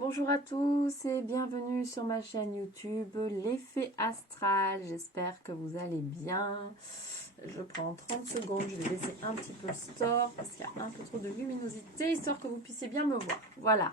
Bonjour à tous et bienvenue sur ma chaîne YouTube L'Effet Astral. J'espère que vous allez bien. Je prends 30 secondes, je vais baisser un petit peu le store parce qu'il y a un peu trop de luminosité, histoire que vous puissiez bien me voir. Voilà.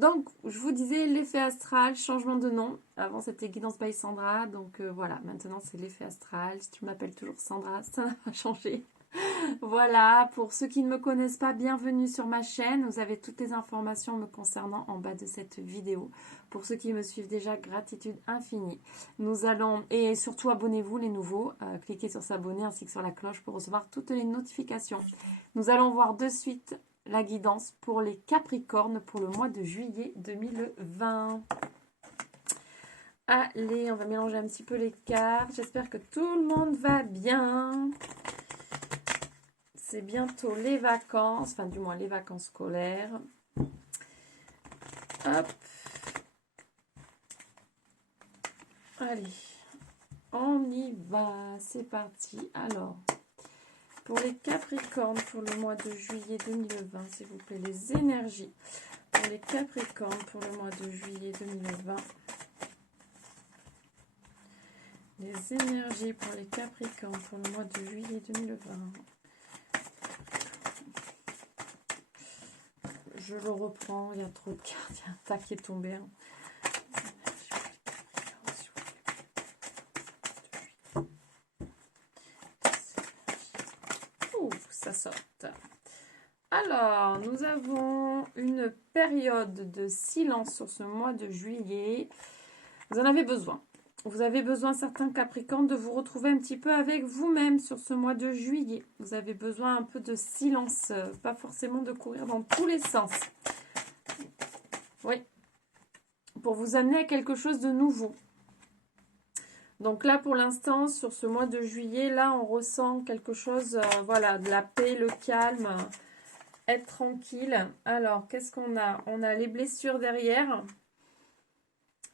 Donc, je vous disais l'effet astral, changement de nom. Avant, c'était Guidance by Sandra. Donc, voilà, maintenant, c'est l'effet astral. Si tu m'appelles toujours Sandra, ça n'a pas changé. Voilà, pour ceux qui ne me connaissent pas, bienvenue sur ma chaîne. Vous avez toutes les informations me concernant en bas de cette vidéo. Pour ceux qui me suivent déjà, gratitude infinie. Nous allons, et surtout abonnez-vous les nouveaux, cliquez sur s'abonner ainsi que sur la cloche pour recevoir toutes les notifications. Nous allons voir de suite la guidance pour les Capricornes pour le mois de juillet 2020. Allez, on va mélanger un petit peu les cartes. J'espère que tout le monde va bien. C'est bientôt les vacances, enfin du moins les vacances scolaires. Hop. Allez, on y va, c'est parti. Alors, pour les Capricornes, pour le mois de juillet 2020, s'il vous plaît, les énergies. Pour les Capricornes, pour le mois de juillet 2020. Les énergies pour les Capricornes, pour le mois de juillet 2020. Je le reprends, il y a trop de cartes, il y a un tas qui est tombé. Ça saute. Alors, nous avons une période de silence sur ce mois de juillet. Vous en avez besoin. Vous avez besoin, certains Capricornes, de vous retrouver un petit peu avec vous-même sur ce mois de juillet. Vous avez besoin un peu de silence, pas forcément de courir dans tous les sens. Oui, pour vous amener à quelque chose de nouveau. Donc là, pour l'instant, sur ce mois de juillet, là, on ressent quelque chose, voilà, de la paix, le calme, être tranquille. Alors, qu'est-ce qu'on a? On a les blessures derrière.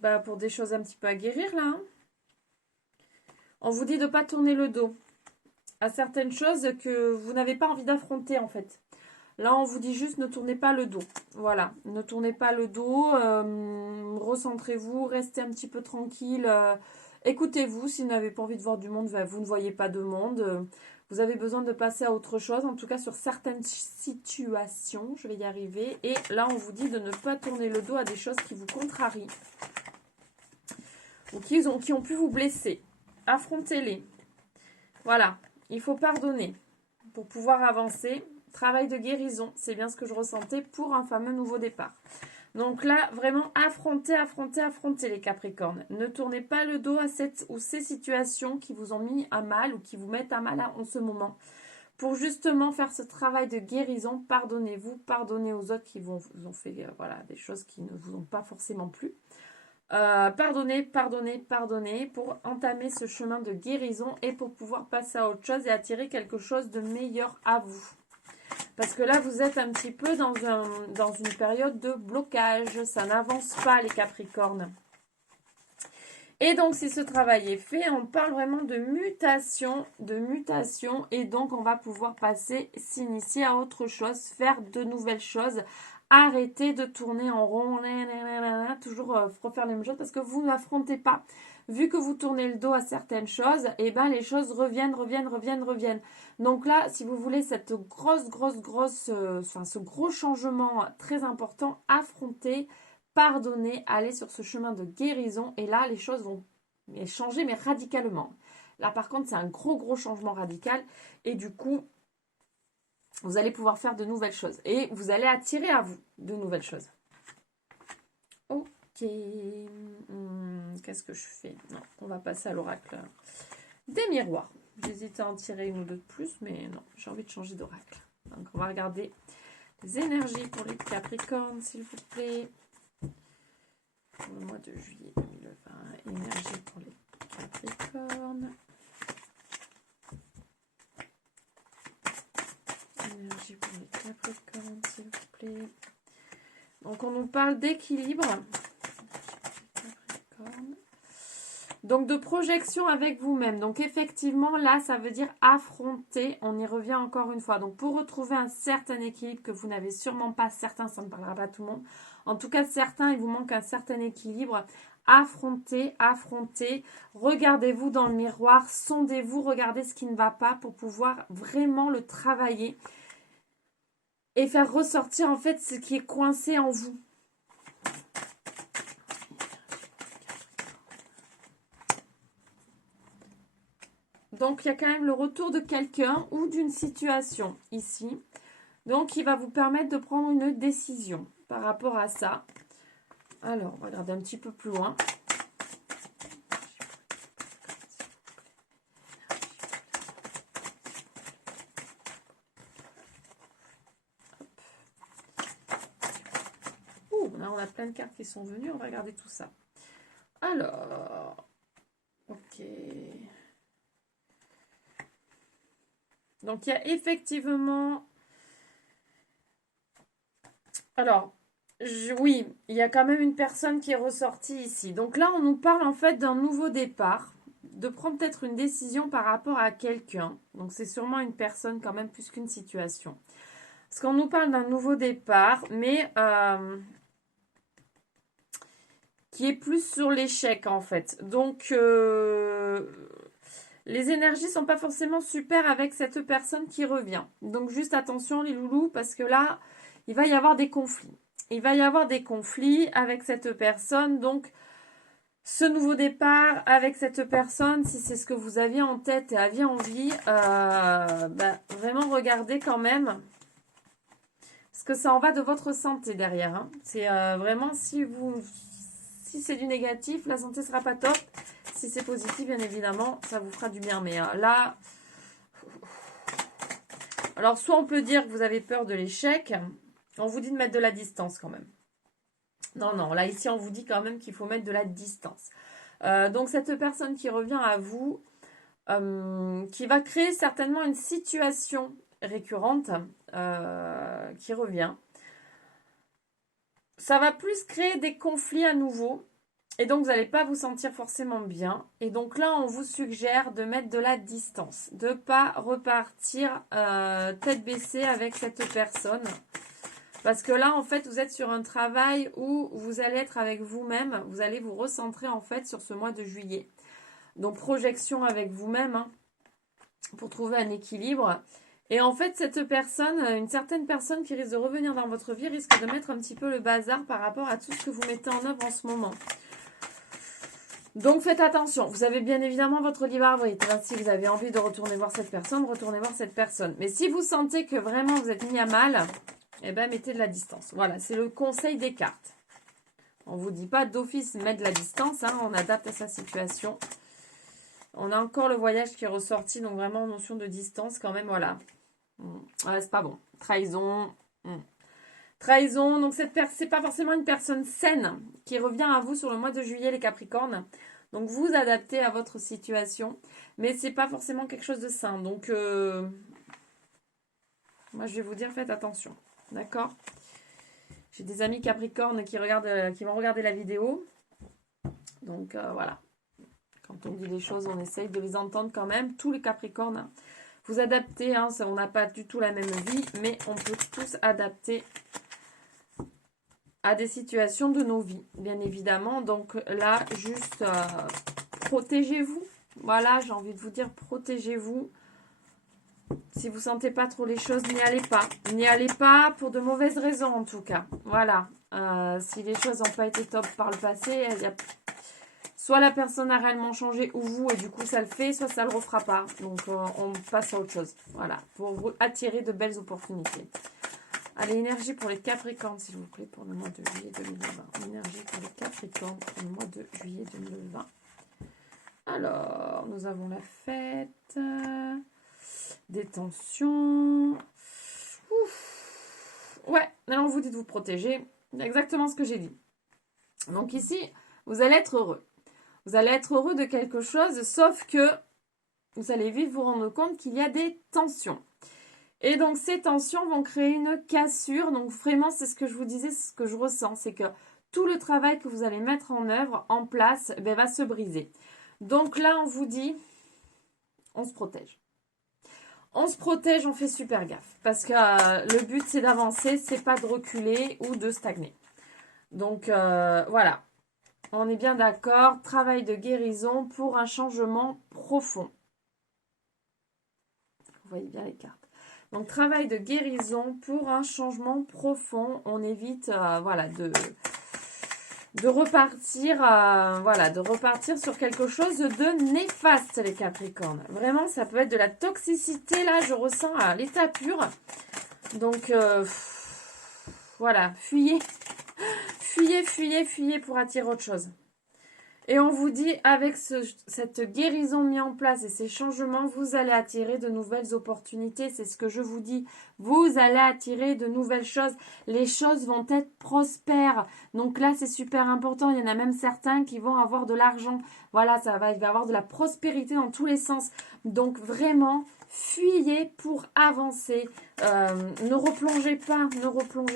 Bah, pour des choses un petit peu à guérir, là. On vous dit de ne pas tourner le dos à certaines choses que vous n'avez pas envie d'affronter, en fait. Là, on vous dit juste ne tournez pas le dos. Voilà, ne tournez pas le dos. Recentrez-vous, restez un petit peu tranquille. Écoutez-vous, si vous n'avez pas envie de voir du monde, vous ne voyez pas de monde. Vous avez besoin de passer à autre chose, en tout cas sur certaines situations, je vais y arriver. Et là, on vous dit de ne pas tourner le dos à des choses qui vous contrarient ou qui ont pu vous blesser. Affrontez-les. Voilà, il faut pardonner pour pouvoir avancer. Travail de guérison, c'est bien ce que je ressentais pour un fameux nouveau départ. Donc là, vraiment, affrontez les Capricornes. Ne tournez pas le dos à cette ou ces situations qui vous ont mis à mal ou qui vous mettent à mal en ce moment. Pour justement faire ce travail de guérison, pardonnez-vous, pardonnez aux autres qui vous ont fait voilà, des choses qui ne vous ont pas forcément plu. Pardonnez pour entamer ce chemin de guérison et pour pouvoir passer à autre chose et attirer quelque chose de meilleur à vous. Parce que là, vous êtes un petit peu dans une période de blocage. Ça n'avance pas, les Capricornes. Et donc, si ce travail est fait, on parle vraiment de mutation. Et donc, on va pouvoir s'initier à autre chose, faire de nouvelles choses. Arrêtez de tourner en rond, toujours refaire les mêmes choses parce que vous n'affrontez pas. Vu que vous tournez le dos à certaines choses, et ben les choses reviennent. Donc là, si vous voulez cette ce gros changement très important, affrontez, pardonnez, allez sur ce chemin de guérison et là, les choses vont changer, mais radicalement. Là, par contre, c'est un gros changement radical et du coup, vous allez pouvoir faire de nouvelles choses et vous allez attirer à vous de nouvelles choses. Ok. Qu'est-ce que je fais? Non, on va passer à l'oracle des miroirs. J'hésite à en tirer une ou deux de plus, mais non, j'ai envie de changer d'oracle. Donc, on va regarder les énergies pour les Capricornes, s'il vous plaît. Pour le mois de juillet 2020, énergie pour les Capricornes. Énergie pour les Capricornes, s'il vous plaît. Donc, on nous parle d'équilibre. Capricorne. Donc, de projection avec vous-même. Donc, effectivement, là, ça veut dire affronter. On y revient encore une fois. Donc, pour retrouver un certain équilibre que vous n'avez sûrement pas, certains, ça ne parlera pas à tout le monde. En tout cas, certains, il vous manque un certain équilibre. Affrontez, affrontez. Regardez-vous dans le miroir. Sondez-vous, regardez ce qui ne va pas pour pouvoir vraiment le travailler et faire ressortir, en fait, ce qui est coincé en vous. Donc, il y a quand même le retour de quelqu'un ou d'une situation ici. Donc, il va vous permettre de prendre une décision par rapport à ça. Alors, on va regarder un petit peu plus loin. Ouh, là, on a plein de cartes qui sont venues. On va regarder tout ça. Alors, ok. Donc, il y a effectivement... Alors, oui, il y a quand même une personne qui est ressortie ici. Donc là, on nous parle en fait d'un nouveau départ, de prendre peut-être une décision par rapport à quelqu'un. Donc, c'est sûrement une personne quand même plus qu'une situation. Parce qu'on nous parle d'un nouveau départ, mais qui est plus sur l'échec en fait. Donc... les énergies sont pas forcément super avec cette personne qui revient. Donc juste attention les loulous parce que là, il va y avoir des conflits. Il va y avoir des conflits avec cette personne. Donc ce nouveau départ avec cette personne, si c'est ce que vous aviez en tête et aviez envie, vraiment regardez quand même. Parce que ça en va de votre santé derrière. Hein. C'est vraiment si c'est du négatif, la santé sera pas top. Si c'est positif, bien évidemment, ça vous fera du bien. Mais là, alors soit on peut dire que vous avez peur de l'échec. On vous dit de mettre de la distance quand même. Non, non, là ici on vous dit quand même qu'il faut mettre de la distance. Donc cette personne qui revient à vous, qui va créer certainement une situation récurrente qui revient. Ça va plus créer des conflits à nouveau. Et donc, vous n'allez pas vous sentir forcément bien. Et donc là, on vous suggère de mettre de la distance. De ne pas repartir tête baissée avec cette personne. Parce que là, en fait, vous êtes sur un travail où vous allez être avec vous-même. Vous allez vous recentrer, en fait, sur ce mois de juillet. Donc, projection avec vous-même hein, pour trouver un équilibre. Et en fait, cette personne, une certaine personne qui risque de revenir dans votre vie, risque de mettre un petit peu le bazar par rapport à tout ce que vous mettez en œuvre en ce moment. Donc, faites attention. Vous avez bien évidemment votre libre arbitre. Si vous avez envie de retourner voir cette personne, retournez voir cette personne. Mais si vous sentez que vraiment vous êtes mis à mal, eh bien, mettez de la distance. Voilà, c'est le conseil des cartes. On ne vous dit pas d'office mettre de la distance. Hein, on adapte à sa situation. On a encore le voyage qui est ressorti. Donc, vraiment, notion de distance quand même. Voilà. Ouais, c'est pas bon. Trahison. Trahison, donc c'est pas forcément une personne saine qui revient à vous sur le mois de juillet, les Capricornes. Donc vous adaptez à votre situation, mais c'est pas forcément quelque chose de sain. Donc moi je vais vous dire, faites attention, d'accord? J'ai des amis Capricornes qui vont regarder la vidéo. Donc voilà, quand on dit les choses, on essaye de les entendre quand même. Tous les Capricornes, vous adaptez, hein, on n'a pas du tout la même vie, mais on peut tous adapter à des situations de nos vies, bien évidemment. Donc là, juste protégez-vous. Voilà, j'ai envie de vous dire, protégez-vous. Si vous ne sentez pas trop les choses, n'y allez pas. N'y allez pas pour de mauvaises raisons, en tout cas. Voilà. Si les choses n'ont pas été top par le passé, soit la personne a réellement changé ou vous, et du coup, ça le fait, soit ça ne le refera pas. Donc, on passe à autre chose. Voilà, pour vous attirer de belles opportunités. Allez, énergie pour les Capricornes, s'il vous plaît, pour le mois de juillet 2020. Énergie pour les Capricornes pour le mois de juillet 2020. Alors, nous avons la fête, des tensions. Ouf. Ouais, alors on vous dit de vous protéger. Exactement ce que j'ai dit. Donc ici, vous allez être heureux. Vous allez être heureux de quelque chose, sauf que vous allez vite vous rendre compte qu'il y a des tensions. Et donc, ces tensions vont créer une cassure. Donc, vraiment, c'est ce que je vous disais, c'est ce que je ressens. C'est que tout le travail que vous allez mettre en œuvre, en place, va se briser. Donc là, on vous dit, on se protège. On se protège, on fait super gaffe. Parce que le but, c'est d'avancer, c'est pas de reculer ou de stagner. Donc, voilà. On est bien d'accord. Travail de guérison pour un changement profond. Vous voyez bien les cartes. Donc, travail de guérison pour un changement profond. On évite, voilà, de repartir, voilà, de repartir sur quelque chose de néfaste, les Capricornes. Vraiment, ça peut être de la toxicité, là, je ressens à l'état pur. Donc, voilà, fuyez. Fuyez, fuyez, fuyez pour attirer autre chose. Et on vous dit, avec cette guérison mise en place et ces changements, vous allez attirer de nouvelles opportunités. C'est ce que je vous dis. Vous allez attirer de nouvelles choses. Les choses vont être prospères. Donc là, c'est super important. Il y en a même certains qui vont avoir de l'argent. Voilà, il va y avoir de la prospérité dans tous les sens. Donc vraiment, fuyez pour avancer. Ne replongez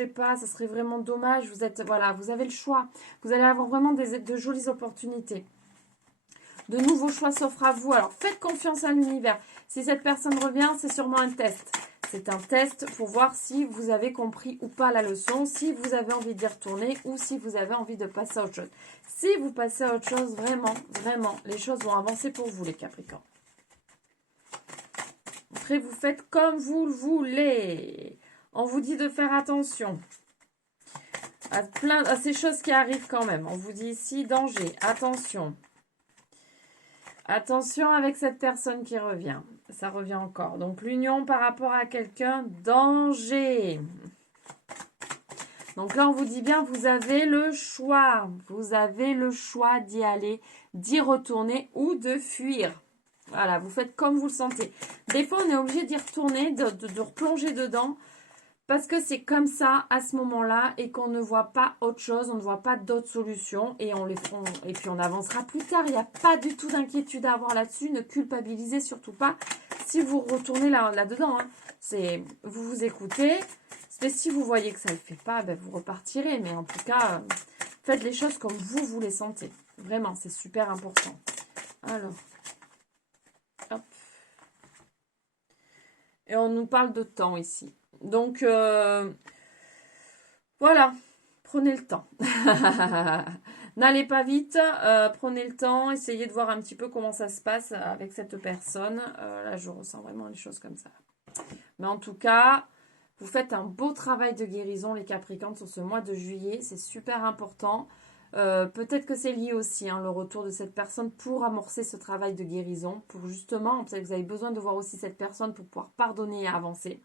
pas. Ça serait vraiment dommage. Voilà, vous avez le choix. Vous allez avoir vraiment de jolies opportunités. De nouveaux choix s'offrent à vous. Alors, faites confiance à l'univers. Si cette personne revient, c'est sûrement un test. C'est un test pour voir si vous avez compris ou pas la leçon, si vous avez envie d'y retourner ou si vous avez envie de passer à autre chose. Si vous passez à autre chose, vraiment, vraiment, les choses vont avancer pour vous, les Capricornes. Après, vous faites comme vous le voulez. On vous dit de faire attention à ces choses qui arrivent quand même. On vous dit ici, danger, attention. Attention avec cette personne qui revient. Ça revient encore. Donc, l'union par rapport à quelqu'un, danger. Donc là, on vous dit bien, vous avez le choix. Vous avez le choix d'y aller, d'y retourner ou de fuir. Voilà, vous faites comme vous le sentez. Des fois, on est obligé d'y retourner, de replonger dedans. Parce que c'est comme ça à ce moment-là et qu'on ne voit pas autre chose, on ne voit pas d'autres solutions et puis on avancera plus tard. Il n'y a pas du tout d'inquiétude à avoir là-dessus. Ne culpabilisez surtout pas si vous retournez là-dedans. Vous vous écoutez. Et si vous voyez que ça ne le fait pas, ben vous repartirez. Mais en tout cas, faites les choses comme vous les sentez. Vraiment, c'est super important. Alors, hop. Et on nous parle de temps ici. Donc, voilà, prenez le temps. N'allez pas vite, prenez le temps, essayez de voir un petit peu comment ça se passe avec cette personne. Là, je ressens vraiment les choses comme ça. Mais en tout cas, vous faites un beau travail de guérison, les Capricornes, sur ce mois de juillet. C'est super important. Peut-être que c'est lié aussi, le retour de cette personne pour amorcer ce travail de guérison. Pour justement, peut-être que vous avez besoin de voir aussi cette personne pour pouvoir pardonner et avancer.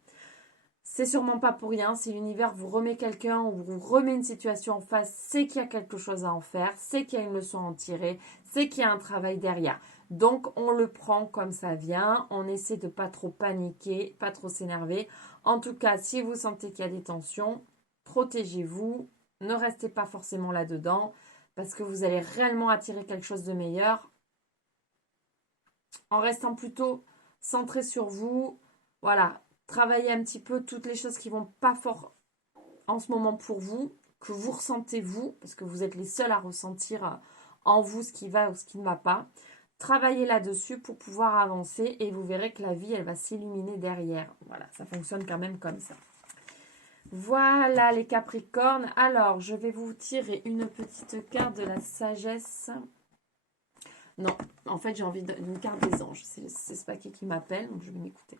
C'est sûrement pas pour rien. Si l'univers vous remet quelqu'un ou vous remet une situation en face, c'est qu'il y a quelque chose à en faire, c'est qu'il y a une leçon à en tirer, c'est qu'il y a un travail derrière. Donc, on le prend comme ça vient. On essaie de pas trop paniquer, pas trop s'énerver. En tout cas, si vous sentez qu'il y a des tensions, protégez-vous. Ne restez pas forcément là-dedans parce que vous allez réellement attirer quelque chose de meilleur en restant plutôt centré sur vous. Voilà. Travaillez un petit peu toutes les choses qui vont pas fort en ce moment pour vous, que vous ressentez vous, parce que vous êtes les seuls à ressentir en vous ce qui va ou ce qui ne va pas. Travaillez là-dessus pour pouvoir avancer et vous verrez que la vie, elle va s'illuminer derrière. Voilà, ça fonctionne quand même comme ça. Voilà les Capricornes. Alors, je vais vous tirer une petite carte de la sagesse. Non, en fait, j'ai envie d'une carte des anges. C'est ce paquet qui m'appelle, donc je vais m'écouter.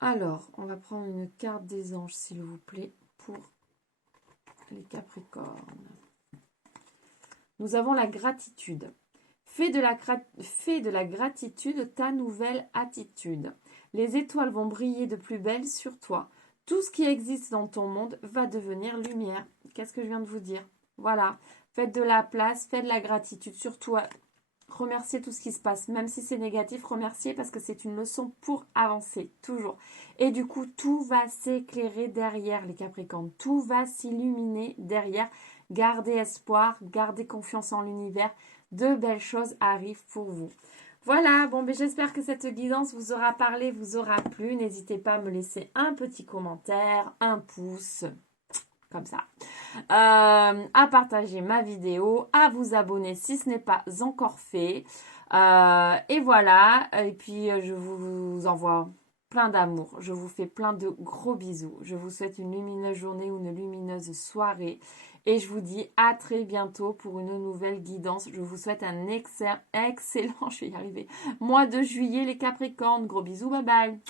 Alors, on va prendre une carte des anges, s'il vous plaît, pour les Capricornes. Nous avons la gratitude. Fais de la gratitude ta nouvelle attitude. Les étoiles vont briller de plus belle sur toi. Tout ce qui existe dans ton monde va devenir lumière. Qu'est-ce que je viens de vous dire? Voilà. Faites de la place, faites de la gratitude. Surtout, remerciez tout ce qui se passe. Même si c'est négatif, remerciez parce que c'est une leçon pour avancer. Toujours. Et du coup, tout va s'éclairer derrière les Capricornes. Tout va s'illuminer derrière. Gardez espoir, gardez confiance en l'univers. De belles choses arrivent pour vous. Voilà, bon, mais j'espère que cette guidance vous aura parlé, vous aura plu. N'hésitez pas à me laisser un petit commentaire, un pouce, comme ça, à partager ma vidéo, à vous abonner si ce n'est pas encore fait. Et voilà. Et puis, je vous envoie plein d'amour. Je vous fais plein de gros bisous. Je vous souhaite une lumineuse journée ou une lumineuse soirée. Et je vous dis à très bientôt pour une nouvelle guidance. Je vous souhaite un excellent, je vais y arriver, mois de juillet les Capricornes. Gros bisous, bye bye.